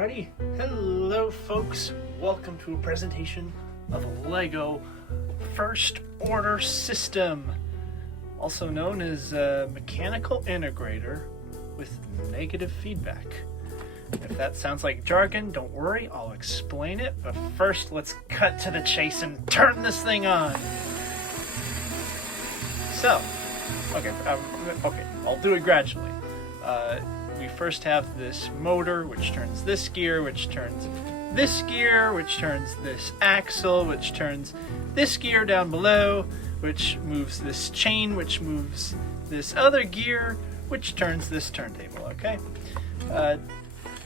Alrighty, hello folks, welcome to a presentation of a LEGO first order system, also known as a mechanical integrator with negative feedback. If that sounds like jargon, don't worry, I'll explain it, but first let's cut to the chase and turn this thing on. So, okay, I'll do it gradually. We first have this motor, which turns this gear, which turns this gear, which turns this axle, which turns this gear down below, which moves this chain, which moves this other gear, which turns this turntable, okay?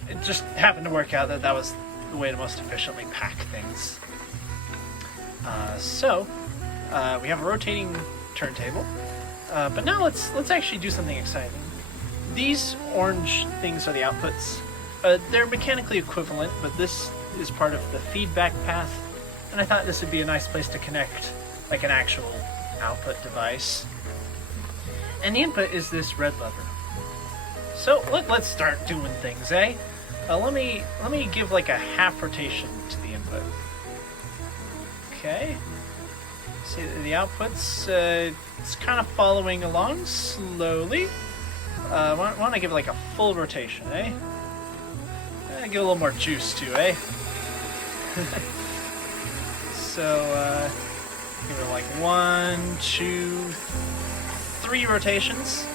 It just happened to work out that that was the way to most efficiently pack things. So we have a rotating turntable, but now let's actually do something exciting. These orange things are the outputs. They're mechanically equivalent, but this is part of the feedback path, and I thought this would be a nice place to connect like an actual output device. And the input is this red lever. So let's start doing things, eh? Let me give like a half rotation to the input. Okay. See the outputs, it's kind of following along slowly. Why don't I give it like a full rotation, eh? Give a little more juice too, eh? So, give it like 1, 2, 3 rotations.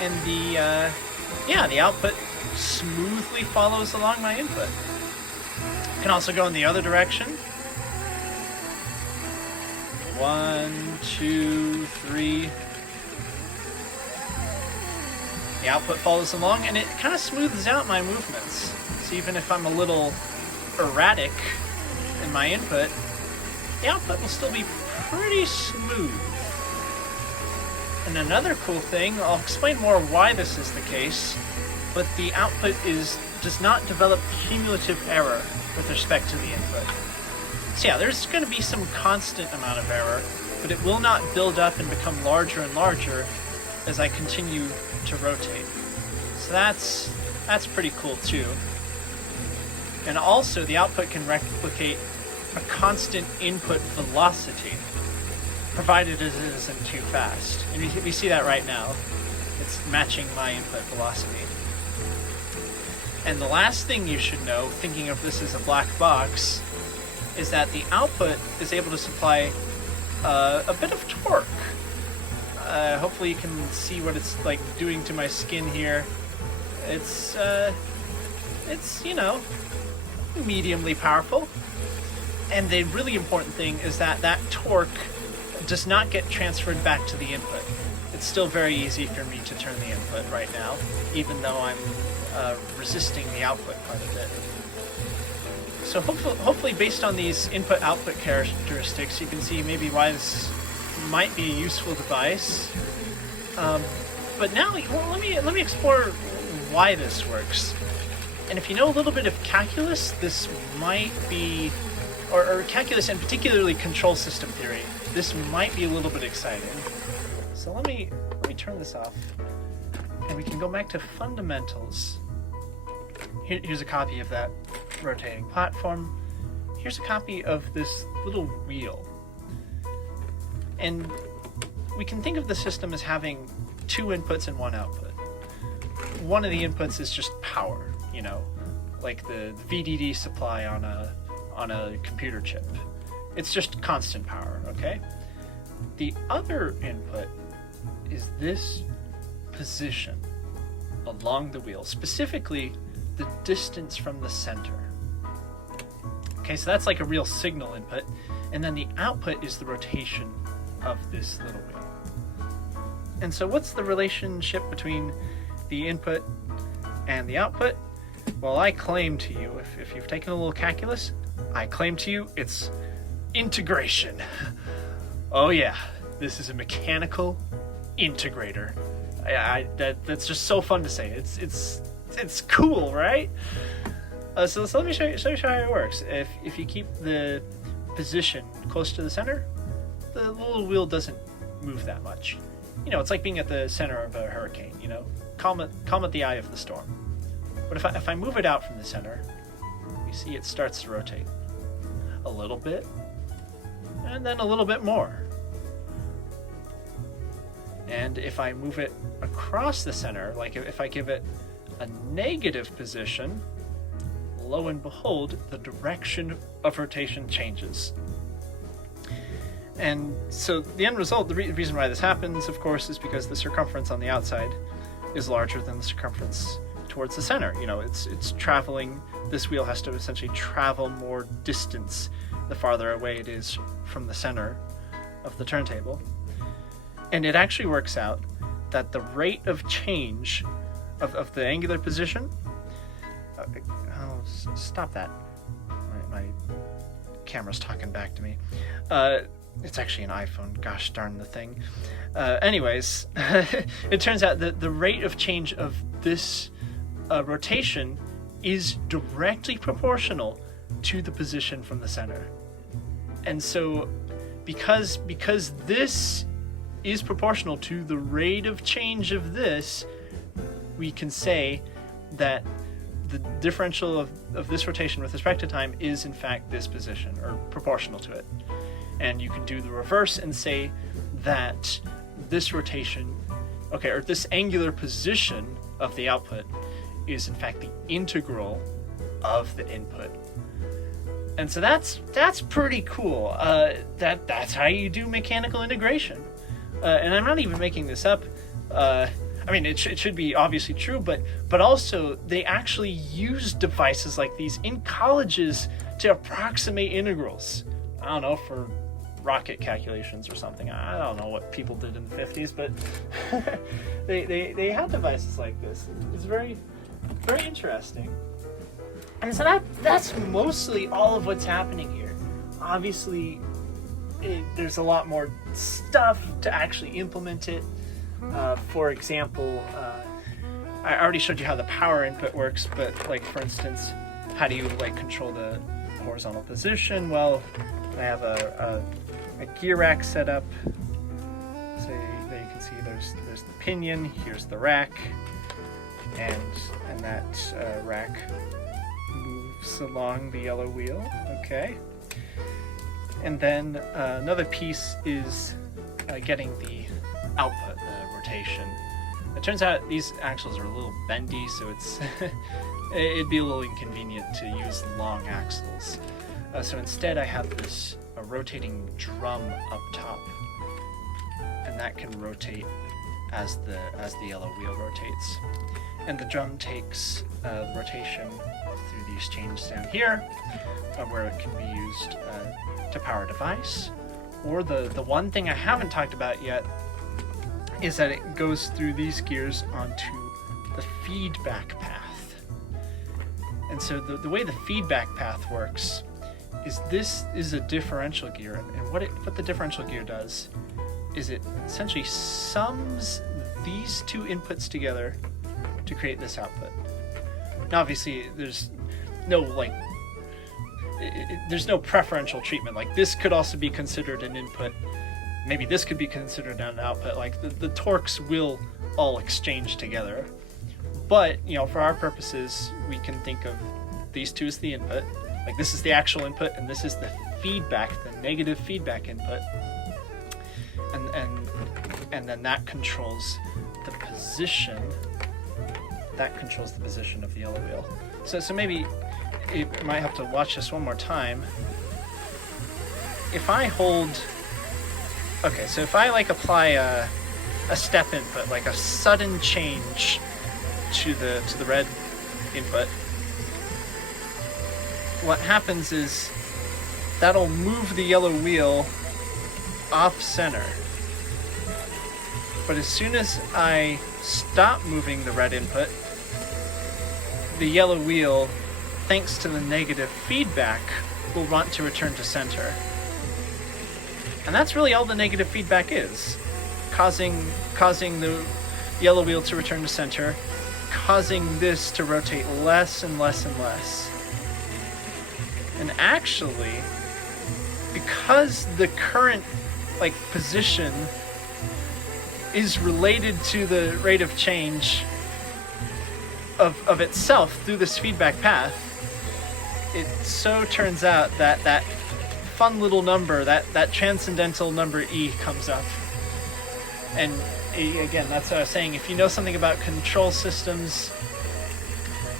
And the output smoothly follows along my input. It can also go in the other direction. 1, 2, 3. The output follows along, and it kind of smooths out my movements. So even if I'm a little erratic in my input, the output will still be pretty smooth. And another cool thing, I'll explain more why this is the case, but the output does not develop cumulative error with respect to the input. So yeah, there's going to be some constant amount of error, but it will not build up and become larger and larger as I continue to rotate. So that's pretty cool too. And also the output can replicate a constant input velocity, provided it isn't too fast. And we see that right now. It's matching my input velocity. And the last thing you should know, thinking of this as a black box, is that the output is able to supply a bit of torque. Hopefully you can see what it's like doing to my skin here. It's you know, mediumly powerful. And the really important thing is that that torque does not get transferred back to the input. It's still very easy for me to turn the input right now, even though I'm resisting the output part of it. So hopefully based on these input-output characteristics, you can see maybe why this might be a useful device. But now let me explore why this works. And if you know a little bit of calculus, this might be, or calculus and particularly control system theory, this might be a little bit exciting. So let me turn this off, and we can go back to fundamentals. Here's a copy of that rotating platform. Here's a copy of this little wheel. And we can think of the system as having 2 inputs and 1 output. One of the inputs is just power, you know, like the VDD supply on a computer chip. It's just constant power, okay? The other input is this position along the wheel, specifically the distance from the center. Okay, so that's like a real signal input, and then the output is the rotation of this little wheel. And so what's the relationship between the input and the output? Well, I claim to you, if you've taken a little calculus, I claim to you it's integration. Oh yeah, this is a mechanical integrator. That's just so fun to say. It's cool, right? So let me show you how it works. If you keep the position close to the center, the little wheel doesn't move that much. You know, it's like being at the center of a hurricane, you know? Calm at the eye of the storm. But if I move it out from the center, you see it starts to rotate a little bit, and then a little bit more. And if I move it across the center, like if I give it a negative position, lo and behold, the direction of rotation changes. And so the end result, the reason why this happens, of course, is because the circumference on the outside is larger than the circumference towards the center. You know, it's traveling, this wheel has to essentially travel more distance the farther away it is from the center of the turntable. And it actually works out that the rate of change of the angular position, stop that. My camera's talking back to me. It's actually an iPhone, gosh darn the thing. Anyways, it turns out that the rate of change of this rotation is directly proportional to the position from the center. And so because this is proportional to the rate of change of this, we can say that the differential of this rotation with respect to time is in fact this position, or proportional to it. And you can do the reverse and say that this rotation, or this angular position of the output is in fact the integral of the input. And so that's pretty cool. That's how you do mechanical integration. And I'm not even making this up. I mean, it should be obviously true, but also they actually use devices like these in colleges to approximate integrals. I don't know, for rocket calculations or something. I don't know what people did in the 50s, but they had devices like this. It's very, very interesting. And so that's mostly all of what's happening here. Obviously, there's a lot more stuff to actually implement it. For example, I already showed you how the power input works, but like for instance, how do you control the horizontal position? Well, I have a gear rack set up. So there you can see there's the pinion, here's the rack, and that rack moves along the yellow wheel. Okay. And then another piece is getting the output, the rotation. It turns out these axles are a little bendy, so it'd be a little inconvenient to use long axles. So instead I have this rotating drum up top, and that can rotate as the yellow wheel rotates. And the drum takes the rotation through these chains down here, where it can be used to power a device. Or the one thing I haven't talked about yet is that it goes through these gears onto the feedback path. And so the way the feedback path works is this is a differential gear, and what the differential gear does is it essentially sums these two inputs together to create this output. Now obviously there's no there's no preferential treatment. Like this could also be considered an input. Maybe this could be considered an output. Like the torques will all exchange together. But, for our purposes, we can think of these two as the input. Like this is the actual input, and this is the feedback, the negative feedback input. And then that controls the position. That controls the position of the yellow wheel. So maybe it might have to watch this one more time. If I hold... Okay, so if I apply a step input, like a sudden change to the red input, what happens is that'll move the yellow wheel off center. But as soon as I stop moving the red input, the yellow wheel, thanks to the negative feedback, will want to return to center. And that's really all the negative feedback is. Causing the yellow wheel to return to center, causing this to rotate less and less and less. And actually, because the current position is related to the rate of change, of itself through this feedback path, it so turns out that that fun little number, that transcendental number E, comes up. And again, that's what I was saying. If you know something about control systems,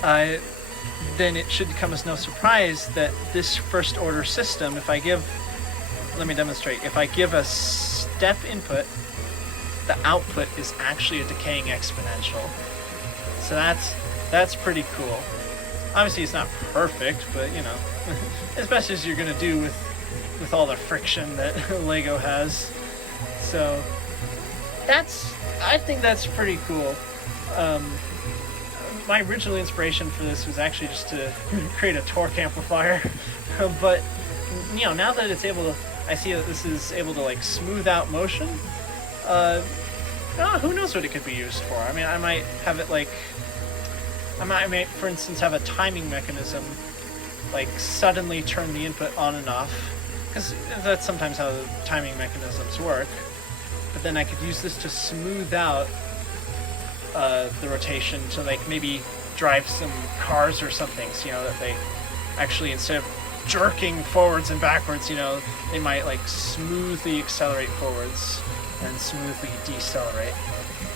then it should come as no surprise that this first order system, let me demonstrate. If I give a step input, the output is actually a decaying exponential. So that's pretty cool. Obviously it's not perfect, but you know, as best as you're gonna do with all the friction that Lego has. So I think that's pretty cool. My original inspiration for this was actually just to create a torque amplifier, but you know, now that it's able to, I see that this is able to like smooth out motion. Who knows what it could be used for? I mean, I might have it like, I might, for instance, have a timing mechanism, like suddenly turn the input on and off, because that's sometimes how the timing mechanisms work. But then I could use this to smooth out the rotation to like maybe drive some cars or something, so you know that they actually, instead of jerking forwards and backwards, you know, they might like smoothly accelerate forwards and smoothly decelerate.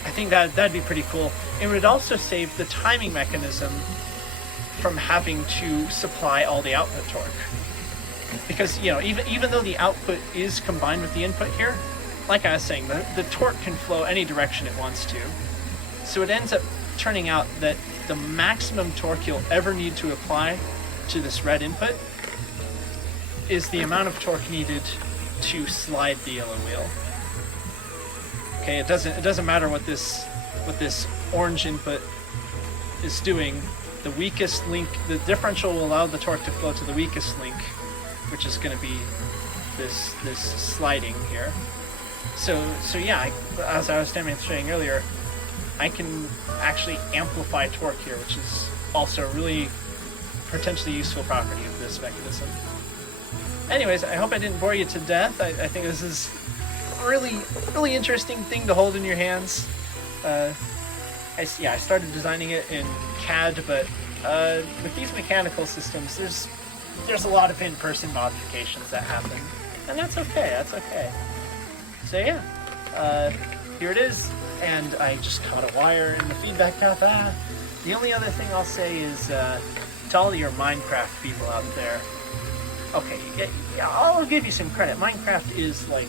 I think that'd be pretty cool. It would also save the timing mechanism from having to supply all the output torque, because you know, even though the output is combined with the input here, like I was saying, the torque can flow any direction it wants to. So it ends up turning out that the maximum torque you'll ever need to apply to this red input is the amount of torque needed to slide the yellow wheel. Okay, it doesn't matter what this orange input is doing. The weakest link, the differential will allow the torque to flow to the weakest link, which is going to be this sliding here. So yeah, as I was demonstrating earlier, I can actually amplify torque here, which is also a really potentially useful property of this mechanism. Anyways, I hope I didn't bore you to death. I think this is a really interesting thing to hold in your hands. I started designing it in CAD, but with these mechanical systems, there's a lot of in-person modifications that happen, and that's okay. So yeah, here it is, and I just caught a wire in the feedback path. The only other thing I'll say is to all your Minecraft people out there, okay, yeah, I'll give you some credit. Minecraft is like,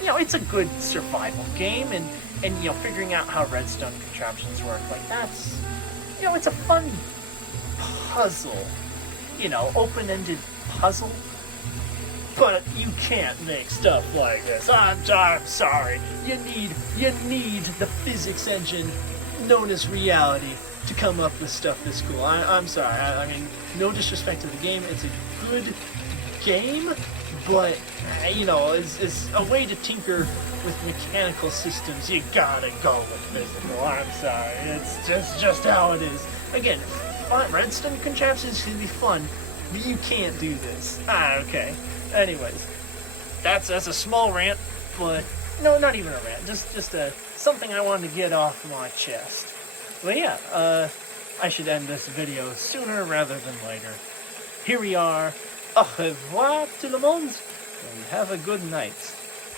you know, it's a good survival game, and you know, figuring out how redstone contraptions work, like that's, you know, it's a fun puzzle, you know, open-ended puzzle. But you can't make stuff like this. I'm sorry. You need the physics engine known as reality to come up with stuff this cool. I'm sorry. I mean, no disrespect to the game. It's a good game, but you know, it's a way to tinker with mechanical systems. You gotta go with physical. I'm sorry. It's just how it is. Again, fun redstone contraptions can be fun, but you can't do this. Okay. Anyways, that's a small rant, but no, not even a rant. Just something I wanted to get off my chest. But yeah, I should end this video sooner rather than later. Here we are. Au revoir tout le monde, and have a good night.